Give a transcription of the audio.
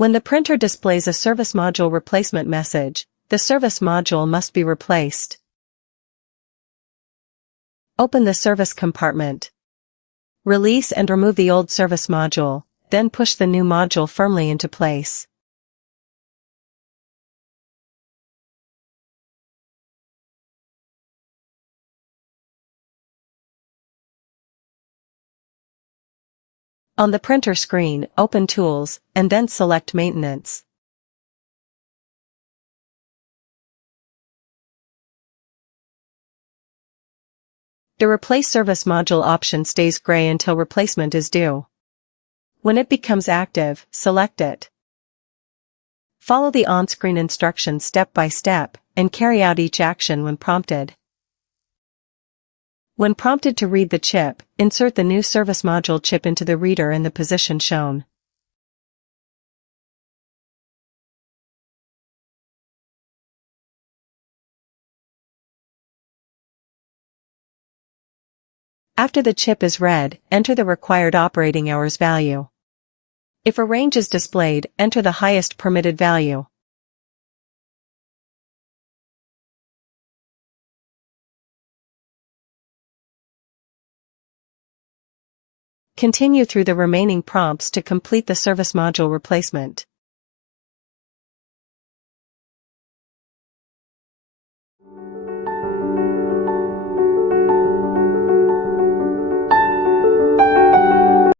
When the printer displays a service module replacement message, the service module must be replaced. Open the service compartment. Release and remove the old service module, then push the new module firmly into place. On the printer screen, open Tools, and then select Maintenance. The Replace Service Module option stays gray until replacement is due. When it becomes active, select it. Follow the on-screen instructions step by step, and carry out each action when prompted. When prompted to read the chip, insert the new service module chip into the reader in the position shown. After the chip is read, enter the required operating hours value. If a range is displayed, enter the highest permitted value. Continue through the remaining prompts to complete the service module replacement.